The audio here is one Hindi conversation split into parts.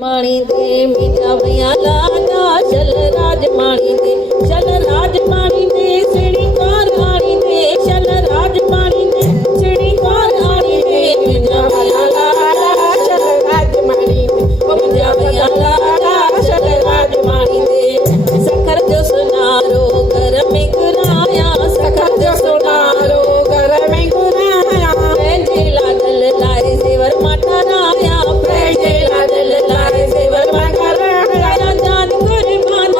माणी दे मीठा भैया लाडा चल राज माणी दे चल राज माणी दे सिड़ी कार आनी दे चल राज माणी दे सिड़ी कार आनी दे मीठा भैया लाडा चल राज माणी दे मीठा भैया लाडा चल राज माणी दे सखर जो सुनारो घर में गुराया सखर जो सुनारो घर में गुराया पंहिंजे लाडल लाए सेवर माता राया पंहिंजे लाडल लाए सेवर माता राया जान कुर्बान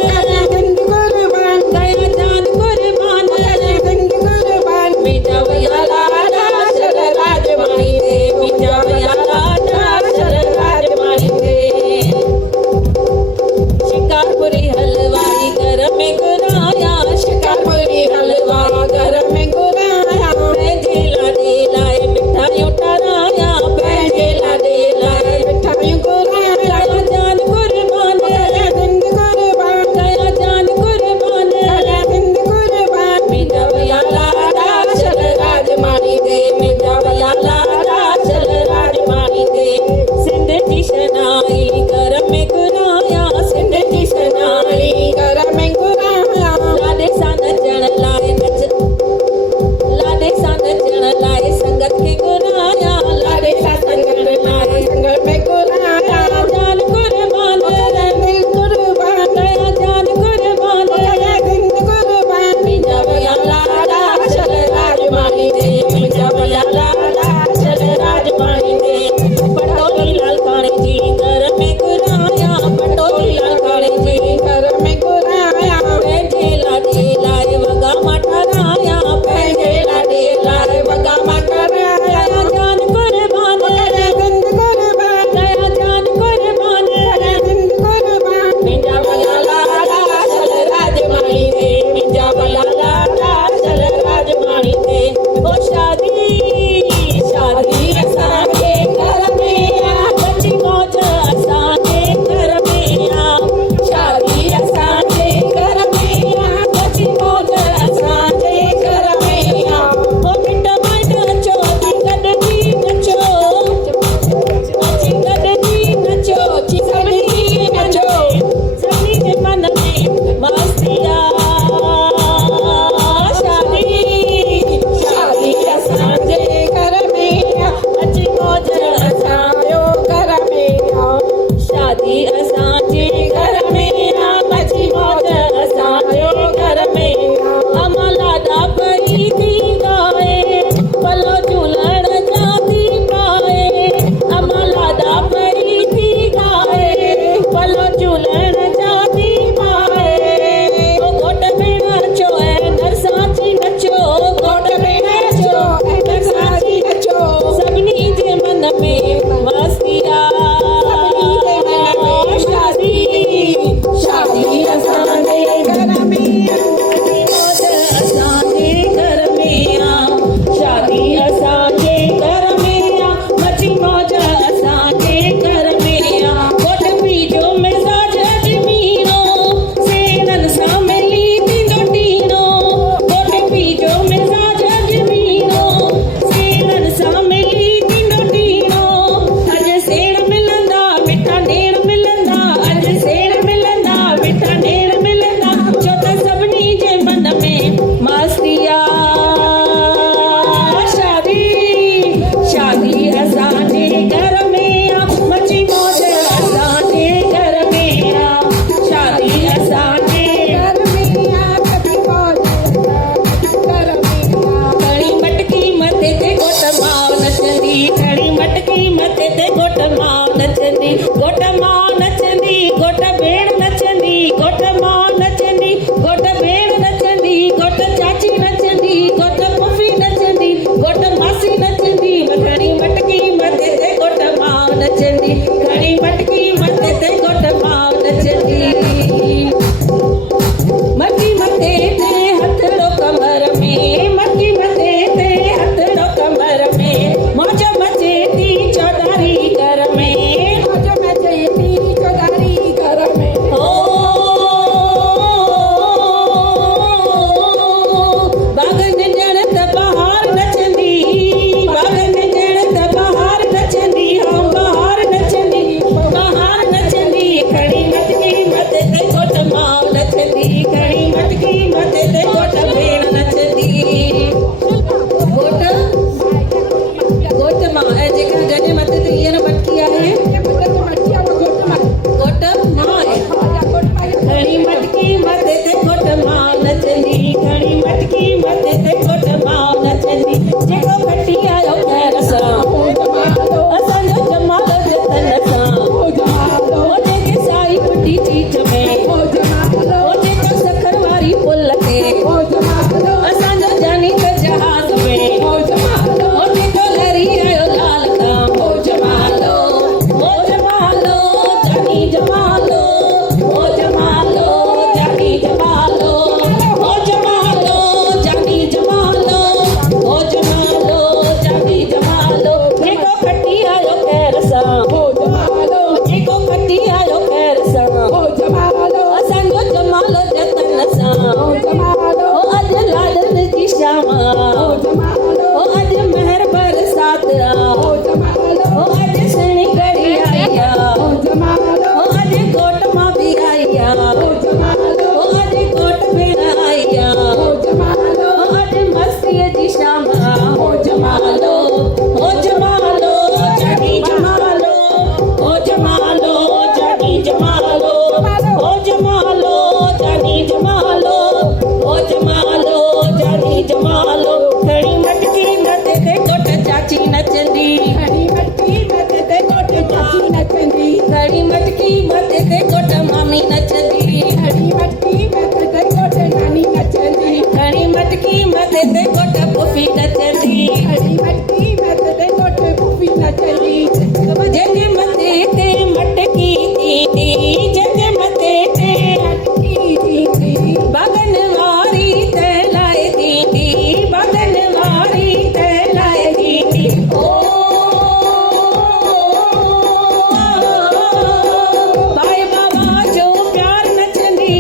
जिंद कुर्बान गया जान कुर्बान जिंद कुर्बान मीठा भैया लाडा चल राज माणी दे मीठा भैया लाडा चल राज माणी दे शिकारपुरी हलवाई घर में गुराया शिकारपुरी हलवा घर में गुराया पंहिंजे लाडे लाए मिठाइयूं ठाराया पंहिंजे लाडे लाए मिठाइयूं गुराया जान कुर्बान जिंद कुर्बान गया जान कुर्बान जिंद कुर्बान मीठा भैया लाडा चल राज माणी दे मीठा भैया लाडा चल राज माणी दे सिंध जी शनाई घर में गुराया सिंध जी शनाई घर में गुराया लाडे सा नचण लाए नच लाडे सा नचण लाए संगत के गुराया लाडे सा नचण लाए संगत में गुराया जान कुर्बान दिल कुर्बान गया जान कुर्बान दिल कुर्बान मीठा भैया लाडा चल राज माणी दे मीठा भैया लाडा चल राज माणी दे पटोली लाल काणे जी घर में गुराया पटोली लाल काणे जी घर में गुराया पंहिंजे लाडे लाए वगा माठा राया पंहिंजे लाडे लाए वगा माठा राया जान कुर्बान जिंद कुर्बान गया जान कुर्बान जिंद कुर्बान मीठा भैया लाडा चल राज माणी दे मीठा भैया लाडा चल राज माणी दे ओ शादी शादी असांजे घर में आ बची मौज असांजे घर में आ शादी असांजे घर में आ बची मौज असांजे घर में आ ओ मिट माइट अचो अची गॾिजी नचो अची गॾिजी नचो अची गॾिजी नचो सभी जे मन में मस्ती आ शादी शादी असांजे घर में आ अची मौज असांजो घर में आ शादी असांजे घर में आ अची मौज असांजो घर में आ अमा लाडा पई थी गाए पलो झूलण जा थी पाए अमा लाडा पई थी गाए पलो झूलण जा थी पाए ओ घोट भेण अचो ऐं नरसाची नचो घोट भेण अचो ऐं नरसाची नचो सभिनी जे मन में मस्ती आ शादी शादी असांजे घर में अची मौज असांजे घर में आ शादी असांजे घर में आ मची मौज असांजे घर में आ घोट पीजो मिजाज अजमीरो सेनन सां मिली थींदो टीनो घोट पीजो मिजाज अजमीरो सेनन सां मिली थींदो टीनो अॼु सेण मिलंदा मिठा नेर मिलंदा अॼु सेण मिलंदा मिठा नेर मिलंदा छो त सभिनी जे मन में मस्ती आ शादी शादी असांजे घर में आ मची मौज असांजे घर में आ शादी असांजे घर में आ मची मौज घर में आ खड़ी मटकी मथे ते घोट माव नचंदी खड़ी मटकी मथे ते घोट माव नचंदी घोट माव नचंदी घोट भेण नचंदी घोट माव नचंदी घोट भेण नचंदी घोट चाची नचंदी घोट पुफी नचंदी घोट मासी नचंदी खड़ी मटकी मथे ते घोट माव नचंदी खड़ी मटकी मथे ते घोट माव नचंदी मटकी मथे ते हथड़ो कमर में मटकी मथे ते हथड़ो कमर में मौज मचे थी चौधारी घर में मौज मचे थी चौधारी घर जानी जमा लो, ओ जमा लो, जानी जमा लो, ओ जमा लो, जानी जमा लो, ओ जमा लो, जानी जमा लो। जेको खटी आयो खैर सां, ओ जमा लो, जेको खटी आयो खैर सां, ओ जमा लो, असांजो जमा लो जतन सां, ओ जमा लो, ओ अॼु लाडन जी शाम, ओ जमा लो, ओ अॼु महर बरसात, ओ जमा लो, ओ अॼु सुहिणी घड़ी आई आ, ओ जमा लो, ओ अॼु घोट मां बि आई आ, ओ जमा लो, ओ अॼु घोट भेण आई आ, ओ जमा लो, ओ अॼु मस्तीअ जी शाम, ओ जमा लो, ओ जमा लो, जानी जमा लो, ओ जमा लो, जानी जमा लो, ओ जमा लो, जानी जमा लो, ओ जमा लो, जानी जमा लो। खड़ी मटकी मथे ते घोट चाची नचंदी, खड़ी मटकी मथे ते घोट चाची नचंदी, खड़ी मटकी मथे ते घोट मामी नचंदी, खड़ी मटकी मथे ते घोट नानी नचंदी, खड़ी मटकी मथे ते घोट पुफी नचंदी, खड़ी मटकी मथे ते घोट पुफी नचंदी। जंहिंजे मथे ते मटकी थींदी, जंहिंजे मथे ते मटकी थींदी, बागन वारी तैलाए थींदी, बागन वारी तैलाए थींदी। ओ भाई बाबा जो प्यार नचंदी,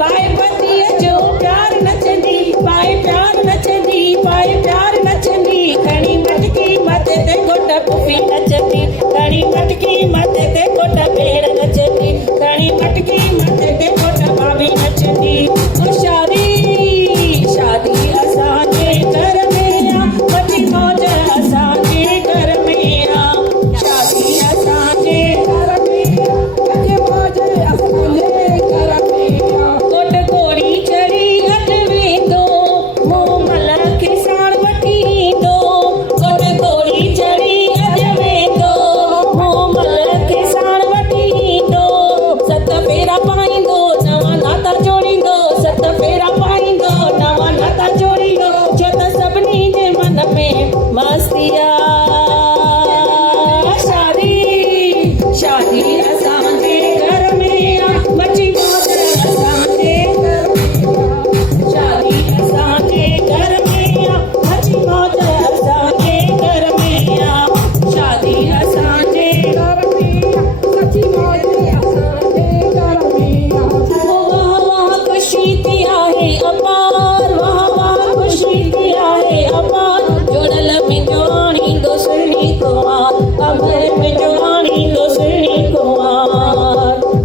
भाई पतीअ जो प्यार नचंदी, भाई प्यार नचंदी, भाई प्यार नचंदी। खड़ी मटकी मथे ते घोट पुफी नचंदी, खड़ी मटकी मथे ते घोट भेण नचंदी, खड़ी मटकी मथे ते घोट भाभी नचंदी। ओ शादी शादी असांजे घर में आ, वॾी मौज असांजे घर में आ, शादी असांजे घर में आ, वॾी मौज असांजे घर में आ। घोट घोड़ी चढ़ी अॼु वेंदो, मोमल खे साण वठी ईंदो, घोट घोड़ी चढ़ी अॼु वेंदो, मोमल खे साण वठी ईंदो। सत फेरा पाईंदो, नवां नाता जोड़ींदो, सत फेरा पाईंदो, नवां नाता जोड़ींदो। छो त सभिनी जे मन में मस्ती आ। शादी शादी असांजे घर में आ, मची मौज असांजे घर में आ, शादी असांजे घर में आ, मची मौज असांजे घर में आ, शादी असांजे घर में आ, मची मौज असांजे घर में आ। वाह वाह खुशी थी आहे अपार, वाह वाह खुशी थी आहे अपार, जोड़ल में जोड़ींदो सुहिणी कुंवार, अमर में जोड़ींदो सुहिणी कुंवार।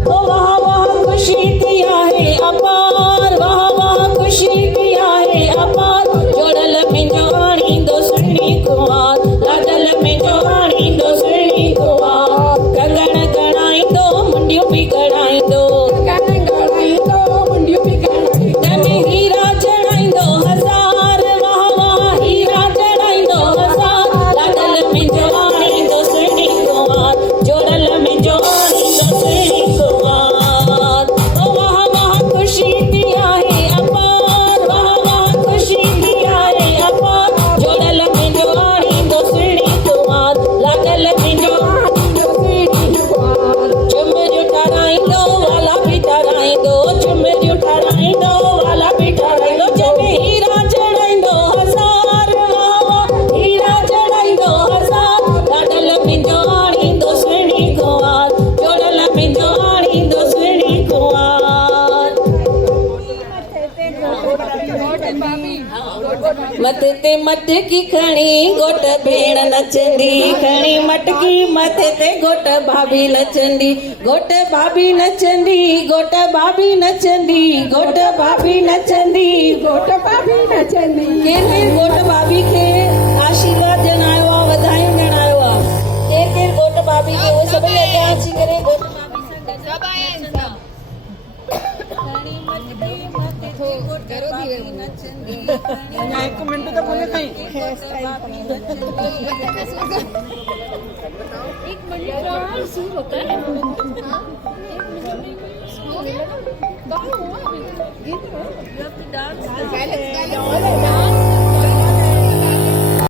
ओ वाह वाह खुशी थी आहे अपार, वाह वाह खुशी थी आहे अपार, जोड़ल में जोड़ींदो सुहिणी कुंवार, लाडल में जोड़ींदो सुहिणी कुंवार। कंगण गणाईंदो, मुंडियूं बि गणाईंदो, कंगण गणाईंदो, मुंडियूं बि गणाईंदो, तंहिंमें हीरा चढ़ाईंदो हज़ार, वाह वाह हीरा चढ़ाईंदो हज़ार, लाडल में जोड़ींदो सुहिणी कुंवार, जोड़ल में जोड़ींदो सुहिणी कुंवार। ओ वाह वाह खुशी थी आहे अपार, वाह वाह खुशी थी आहे अपार, जोड़ल में जोड़ींदो सुहिणी कुंवार, लाडल में जोड़ींदो सुहिणी कुंवार। चुमरियूं ठाराईंदो, वाला बि ठाराईंदो, चुमरियूं ठाराईंदो, वाला बि ठाराईंदो, जंहिंमें हीरा चढ़ाईंदो हज़ार, वाह वाह हीरा चढ़ाईंदो हज़ार, लाडल में जोड़ींदो सुहिणी कुंवार, जोड़ल में जोड़ींदो सुहिणी कुंवार। मथे ते मटकी खणी घोट भेण नचंदी, खणी मटकी मथे ते घोट भाभी नचंदी, घोट भाभी नचंदी, घोट भाभी नचंदी, घोट भाभी नचंदी, घोट भाभी नचंदी। केरु घोट भाभी खे आशीर्वाद ॾियणु आहे, वधायूं ॾियणु आहे, केरु घोट भाभी खे उहे सभई अॻियां अची करे घोट भाभी सां गॾु खणी मटकी मथे ते घोट भाभी नचंदी, एक मिनट तो बोले कहीं एक मिनट और शुरू होता है। हाँ, एक मिनट हो गया। कहाँ हुआ? गीत हो? डांस पहले